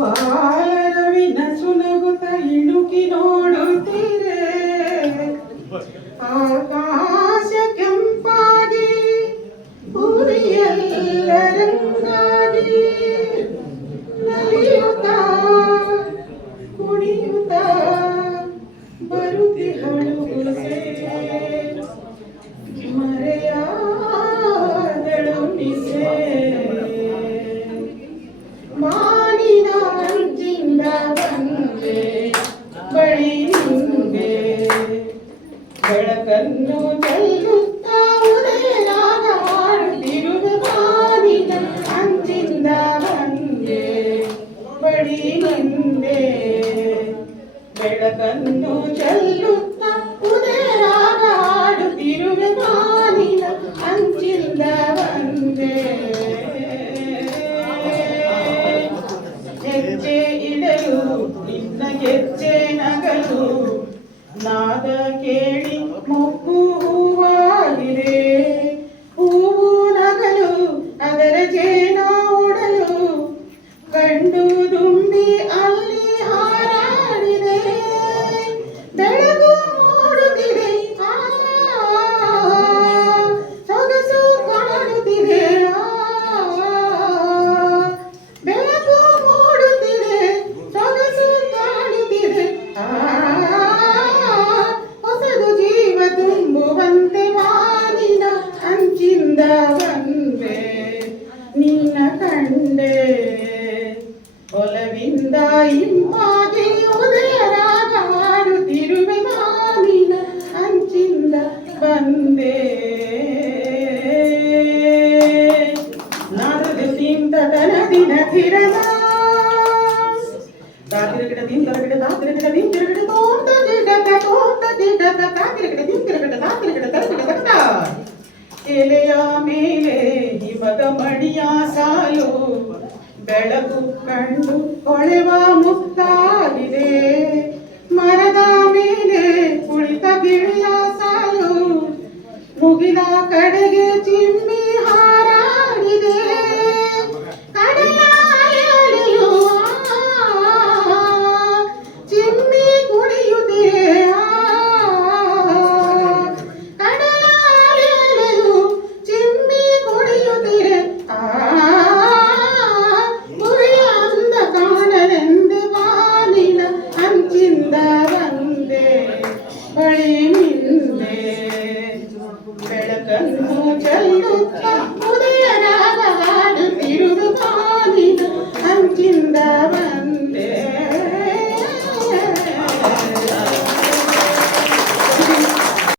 ಬಾಲರವಿನ ಸುನಗುತ ಇಣುಕಿ ನೋಡುತ್ತೀರೆ? ಆಕಾಶ ಕೆಂಪಾಗಿ ಭೂಮಿಯೆಲ್ಲರಂಗಾಗಿ ನಲಿಯುತ್ತ ಕುಣಿಯುತ್ತ ಬರುತ್ತಿಹಳು. ಬೆಳಕನ್ನು ಚೆಲ್ಲುತ್ತಾ ಉದಯನಾದ ಮಾಡುತ್ತಿರುವುದಾನಿನ ಅಂಚಿಂದ ಬಂದೆ ಬಡಿ ಬಂದೆ ಬೆಳಕನ್ನು ಚೆಲ್ಲುತ್ತಾ ಉದಯನಾದ ಹಾಡುತ್ತಿರುವುದಾನಿನ ಅಂಚಿಂದ ಬಂದೆ ಹೆಜ್ಜೆ ಇಡಲು ನಿನ್ನ ಗೆಜ್ಜೆ ನಗಲು ನಾದ ಕೇಳ ಗಂಡು ದುಂಬಿ ಅಲ್ಲಿ ಹಾರಾಡಿದೆ ಬೆಳಗು ಮೂಡುತ್ತಿದೆ ಸೊಗಸು ಕಾಣುತ್ತಿದೆ ಬೆಳಗು ಮೂಡುತ್ತಿದೆ ಸೊಗಸು ಕಾಣುತ್ತಿದೆ ಹೊಸದು ಜೀವ ತುಂಬುವಂತೆ ಮಾನಿನ ಅಂಚಿಂದ ಬಂದೆ ನಿನ್ನ ಕಂಡೆ ಒಲವಿಂದ ಇಂಪಾಗಿ ಉದಯರಾಗ ಹಾಡುತ್ತಿರುವೆ ಮಾವಿನ ಅಂಚಿಂದ ಬಂದೆ ನಾರದ ತಿಂತದನ ದಿನ ತಿರನ ದಾತಿರಗಿಡ ತಿಂತರಗಿಡ ದಾತಿರಗಿಡ ತಿಂತಿರಗಿಡ ತೋಂತ ಗಿಡಕ ತೋಂತ ಗಿಡಕ ತಾತಿರಗಿಡ ತಿಂತಿರಗಿಡ ದಾತಿರಗಿಡ ತರಗಿಡ ತಗದ ಎಲೆಯ ಮೇಲೆ ಹಿಮದ ಮಣಿಯ ಸಾಲು ಬೆಳಕು ಕಂಡು ಹೊಳೆವ ಮುಕ್ತಾಗಿದೆ ಮರದ ಮೇಲೆ ಕುಳಿತ ಗಿಳಿಯ ಸಾಲು ಮುಗಿದ ಕಡೆಗೆ ಚಿಮ್ಮಿ